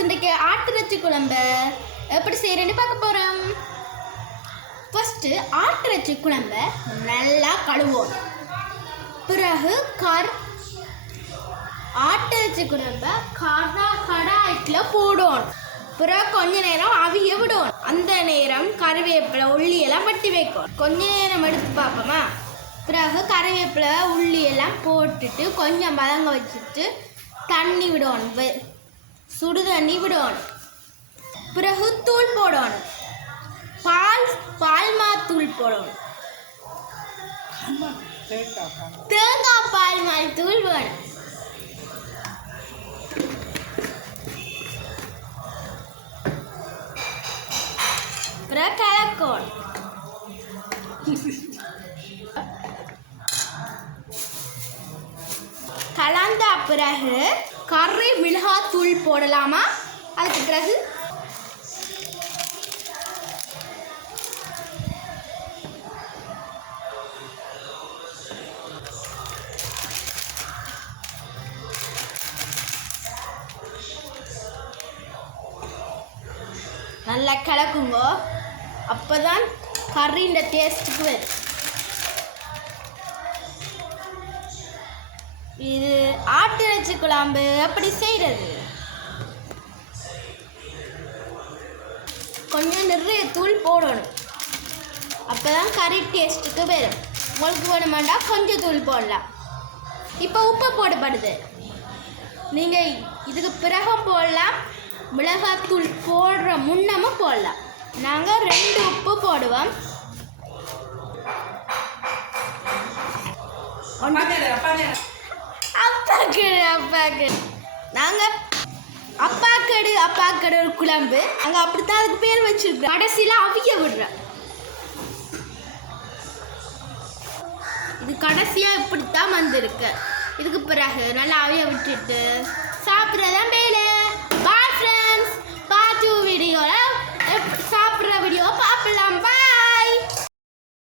இன்றைக்கு ஆட்டிறைச்சி குழம்பு எப்படி செய்கிறேன்னு பார்க்க போகிறோம். ஃபஸ்ட்டு ஆட்டிறைச்சி குழம்பை நல்லா கழுவோம். பிறகு ஆட்டிறைச்சி குழம்பை கடாய்க்குள்ள போடணும். பிறகு கொஞ்ச நேரம் அவிய விடணும். அந்த நேரம் கறிவேப்பிலை உள்ளியெல்லாம் வெட்டி வைக்கணும். கொஞ்ச நேரம் எடுத்து பார்ப்போமா. பிறகு கறிவேப்பிலை உள்ளியெல்லாம் போட்டுட்டு கொஞ்சம் வதங்க வச்சுட்டு தண்ணி விடணும், சுடு தண்ணி விடணும். பிறகு தூள் போடணும், பால்மாத்தூள் போடணும், தேங்காய் பால் தூள் வேணும். பிறகு கலக்கணும். கலந்த பிறகு கறி மிளகாத்தூள் போடலாமா. அதுக்கு பிறகு நல்லா கலக்குங்க. அப்போதான் கறின்ற டேஸ்ட்டுக்கு வரும். இது ஆட்டிறைச்சி குழம்பு எப்படி செய்கிறது. கொஞ்சம் நிறைய தூள் போடணும், அப்போதான் கறி டேஸ்ட்டுக்கு வரும். உங்களுக்கு வேணுமாண்டா கொஞ்சம் தூள் போடலாம். இப்போ உப்பு போடப்படுது, நீங்கள் இதுக்கு பிறகும் போடலாம், மிளகாத்தூள் போடுற முன்னமும் போடலாம். நாங்கள் 2 உப்பு போடுவோம். அப்பாக்கடு நாங்கள் அப்பாக்கடு ஒரு குழம்பு நாங்கள் அப்படித்தான் அதுக்கு பேர் வச்சிருக்கோம். கடைசியில் அவிய விடுறோம். இது கடைசியாக இப்படித்தான் வந்திருக்கு. இதுக்கு பிறகு நல்லா அவிய விட்டுட்டு சாப்பிட்றதான் வேலை.